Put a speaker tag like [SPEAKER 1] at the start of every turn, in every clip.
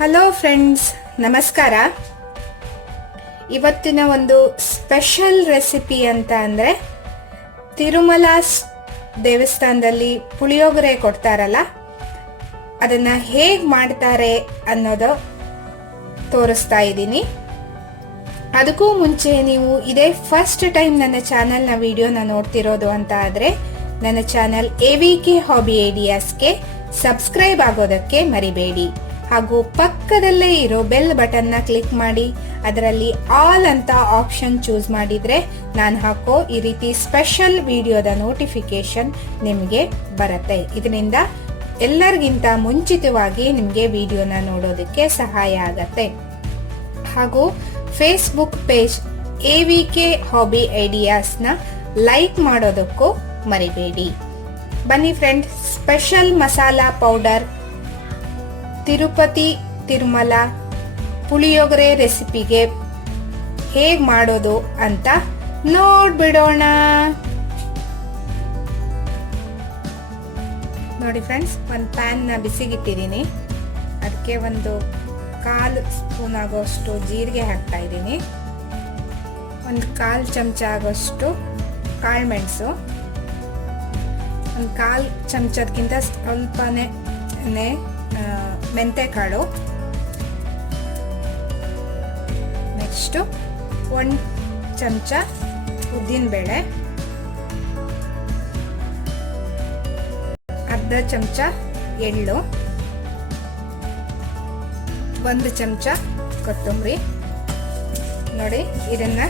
[SPEAKER 1] Hello friends ನಮಸ್ಕಾರ. ಇವತ್ತಿನ ಒಂದು ಸ್ಪೆಷಲ್ ರೆಸಿಪಿ ಅಂತ ಅಂದರೆ ತಿರುಮಲ ದೇವಸ್ಥಾನದಲ್ಲಿ ಪುಳಿಯೋಗರೆ ಕೊಡ್ತಾರಲ್ಲ, ಅದನ್ನು ಹೇಗೆ ಮಾಡ್ತಾರೆ ಅನ್ನೋದು ತೋರಿಸ್ತಾ ಇದ್ದೀನಿ. ಅದಕ್ಕೂ ಮುಂಚೆ ನೀವು ಇದೇ ಫಸ್ಟ್ ಟೈಮ್ ನನ್ನ ಚಾನಲ್ನ ವಿಡಿಯೋನ ನೋಡ್ತಿರೋದು ಅಂತ ಆದರೆ ನನ್ನ channel A V K hobby ಐಡಿಯಾಸ್ಗೆ subscribe ಆಗೋದಕ್ಕೆ ಮರಿಬೇಡಿ. ಹಾಗೂ ಪಕ್ಕದಲ್ಲೇ ಇರೋ ಬೆಲ್ ಬಟನ್ನ ಕ್ಲಿಕ್ ಮಾಡಿ, ಅದರಲ್ಲಿ ಆಲ್ ಅಂತ ಆಪ್ಷನ್ ಚೂಸ್ ಮಾಡಿದರೆ ನಾನು ಹಾಕೋ ಈ ರೀತಿ ಸ್ಪೆಷಲ್ ವಿಡಿಯೋದ ನೋಟಿಫಿಕೇಶನ್ ನಿಮಗೆ ಬರುತ್ತೆ. ಇದರಿಂದ ಎಲ್ಲರಿಗಿಂತ ಮುಂಚಿತವಾಗಿ ನಿಮಗೆ ವಿಡಿಯೋನ ನೋಡೋದಕ್ಕೆ ಸಹಾಯ ಆಗತ್ತೆ. ಹಾಗೂ Facebook page A V K hobby ಐಡಿಯಾಸ್ನ like ಮಾಡೋದಕ್ಕೂ ಮರಿಬೇಡಿ. ಬನ್ನಿ friend special masala powder Tirupati, Tirumala puliyogare ರೆಸಿಪಿಗೆ ಹೇಗೆ ಮಾಡೋದು ಅಂತ ನೋಡ್ಬಿಡೋಣ. ನೋಡಿ ಫ್ರೆಂಡ್ಸ್, ಒಂದು ಪ್ಯಾನ್ನ ಬಿಸಿಗಿಟ್ಟಿದ್ದೀನಿ. ಅದಕ್ಕೆ ಒಂದು ಕಾಲು ಸ್ಪೂನ್ ಆಗೋಷ್ಟು ಜೀರಿಗೆ ಹಾಕ್ತಾ ಇದ್ದೀನಿ. ಒಂದು ಕಾಲು ಚಮಚ ಆಗೋಷ್ಟು ಕಾಳುಮೆಣಸು ಒಂದು ಕಾಲು ಚಮಚದಕ್ಕಿಂತ ಸ್ವಲ್ಪನೇ ಮೆಂತೆಕಾಳು ನೆಕ್ಸ್ಟು ಒಂದು ಚಮಚ ಉದ್ದಿನಬೇಳೆ ಅರ್ಧ ಚಮಚ ಎಳ್ಳು. ಒಂದು ಚಮಚ ಕೊತ್ತಂಬರಿ. ನೋಡಿ, ಇದನ್ನು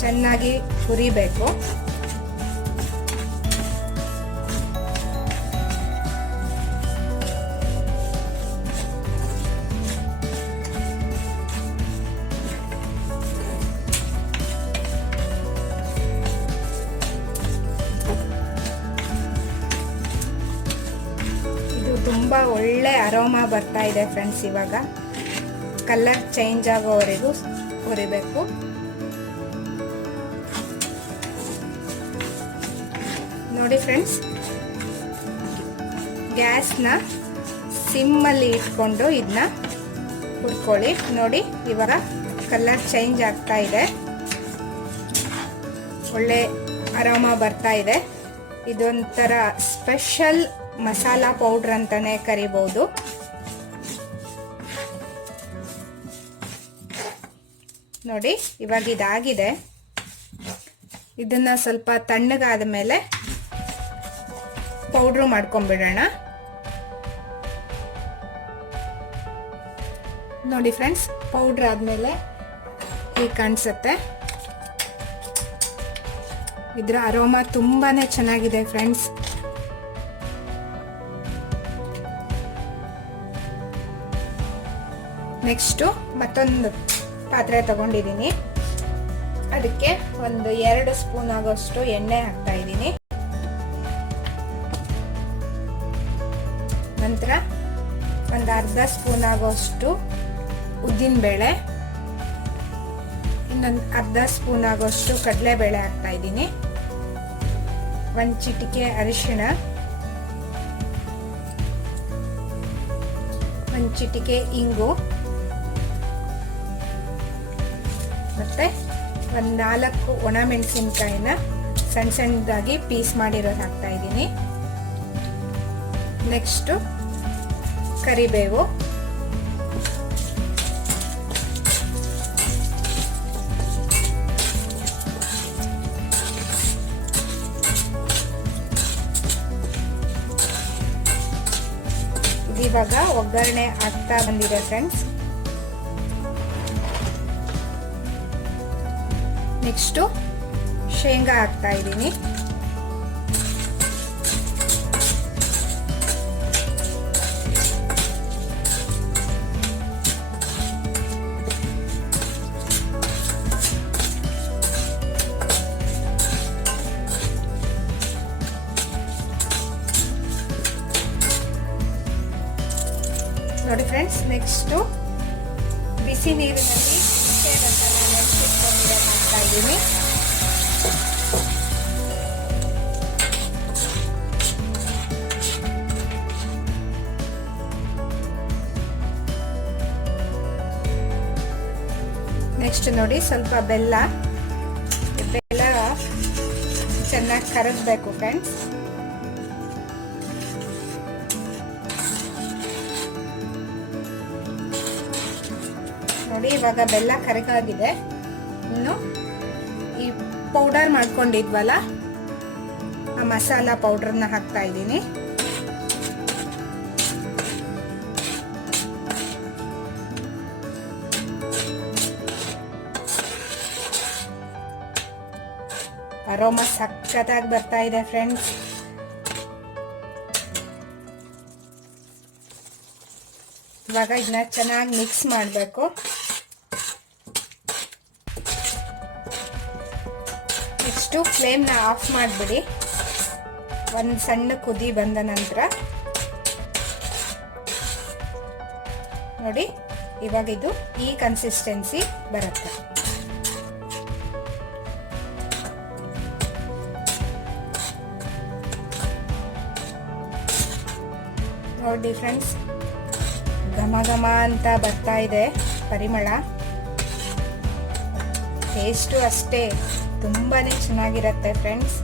[SPEAKER 1] ಚೆನ್ನಾಗಿ ಹುರಿಬೇಕು. ತುಂಬ ಒಳ್ಳೆ ಅರೋಮಾ ಬರ್ತಾ ಇದೆ ಫ್ರೆಂಡ್ಸ್ ಇವಾಗ. ಕಲರ್ ಚೇಂಜ್ ಆಗೋವರೆಗೂ ಹುರಿಬೇಕು. ನೋಡಿ ಫ್ರೆಂಡ್ಸ್ ಗ್ಯಾಸ್ನ ಸಿಮ್ಮಲ್ಲಿ ಇಟ್ಕೊಂಡು ಇದನ್ನ ಹುರ್ಕೊಳ್ಳಿ ನೋಡಿ, ಇವಾಗ ಕಲರ್ ಚೇಂಜ್ ಆಗ್ತಾ ಇದೆ. ಒಳ್ಳೆ ಅರೋಮ ಬರ್ತಾ ಇದೆ. ಇದೊಂಥರ ಸ್ಪೆಷಲ್ ಮಸಾಲಾ ಪೌಡ್ರ್ ಅಂತಾನೆ ಕರಿಬಹುದು ನೋಡಿ, ಇವಾಗ ಇದಾಗಿದೆ. ಇದನ್ನ ಸ್ವಲ್ಪ ತಣ್ಣಗಾದ ಮೇಲೆ ಪೌಡ್ರು ಮಾಡ್ಕೊಂಡ್ಬಿಡೋಣ ನೋಡಿ ಫ್ರೆಂಡ್ಸ್, ಪೌಡ್ರ್ ಆದಮೇಲೆ ಹೀಗೆ ಕಾಣಿಸುತ್ತೆ. ಇದರ ಅರೋಮಾ ತುಂಬಾನೇ ಚೆನ್ನಾಗಿದೆ ಫ್ರೆಂಡ್ಸ್. ನೆಕ್ಸ್ಟು ಮತ್ತೊಂದು ಪಾತ್ರೆ ತಗೊಂಡಿದ್ದೀನಿ. ಅದಕ್ಕೆ ಒಂದು ಎರಡು ಸ್ಪೂನ್ ಆಗೋಷ್ಟು ಎಣ್ಣೆ ಹಾಕ್ತಾ ಇದ್ದೀನಿ. ನಂತರ ಒಂದು ಅರ್ಧ ಸ್ಪೂನ್ ಆಗೋಷ್ಟು ಉದ್ದಿನಬೇಳೆ. ಇನ್ನೊಂದು ಅರ್ಧ ಸ್ಪೂನ್ ಆಗೋಷ್ಟು ಕಡಲೆಬೇಳೆ ಹಾಕ್ತಾ ಇದ್ದೀನಿ. ಒಂದು ಚಿಟಿಕೆ ಅರಿಶಿಣ. ಒಂದು ಚಿಟಿಕೆ ಇಂಗು. ಮತ್ತೆ ಒಂದು ನಾಲ್ಕು ಒಣಮೆಣಸಿನ್ಕಾಯಿನ ಸಣ್ಣ ಸಣ್ಣದಾಗಿ ಪೀಸ್ ಮಾಡಿರೋದು ಹಾಕ್ತಾ ಇದ್ದೀನಿ. ನೆಕ್ಸ್ಟು ಕರಿಬೇವು. ಇವಾಗ ಒಗ್ಗರಣೆ ಆಗ್ತಾ ಬಂದಿದೆ ಫ್ರೆಂಡ್ಸ್ ನೆಕ್ಸ್ಟು ಶೇಂಗಾ ಹಾಕ್ತಾ ಇದ್ದೀನಿ. ನೋಡಿ ಫ್ರೆಂಡ್ಸ್ ನೆಕ್ಸ್ಟು ಬಿಸಿ ನೀರಿನಲ್ಲಿ ನೆಕ್ಸ್ಟ್ ನೋಡಿ ಸ್ವಲ್ಪ ಬೆಲ್ಲ. ಬೆಲ್ಲ ಚೆನ್ನಾಗಿ ಕರಗಬೇಕು ಫ್ರೆಂಡ್ಸ್ ನೋಡಿ ಇವಾಗ ಬೆಲ್ಲ ಕರಗಾಗಿದೆ. ಇನ್ನು ಪೌಡರ್ ಮಾಡ್ಕೊಂಡಿದ್ವಲ್ಲ? ಆ ಮಸಾಲ ಪೌಡರ್ನ ಹಾಕ್ತಾ ಇದ್ದೀನಿ. ಅರೋಮ ಸಖತ್ತಾಗಿ ಬರ್ತಾ ಇದೆ ಫ್ರೆಂಡ್ಸ್ ಇವಾಗ ಇದನ್ನ ಚೆನ್ನಾಗಿ ಮಿಕ್ಸ್ ಮಾಡಬೇಕು. ನೆಕ್ಸ್ಟು ಫ್ಲೇಮ್ನ ಆಫ್ ಮಾಡಿಬಿಡಿ. ಒಂದು ಸಣ್ಣ ಕುದಿ ಬಂದ ನಂತರ. ನೋಡಿ, ಇವಾಗ ಇದು ಈ ಕನ್ಸಿಸ್ಟೆನ್ಸಿ ಬರುತ್ತೆ. ನೋಡಿ ಫ್ರೆಂಡ್ಸ್ ಘಮ ಘಮ ಅಂತ ಬರ್ತಾ ಇದೆ ಪರಿಮಳ. ಟೇಸ್ಟು ಅಷ್ಟೇ. ತುಂಬಾ ಚೆನ್ನಾಗಿರುತ್ತೆ ಫ್ರೆಂಡ್ಸ್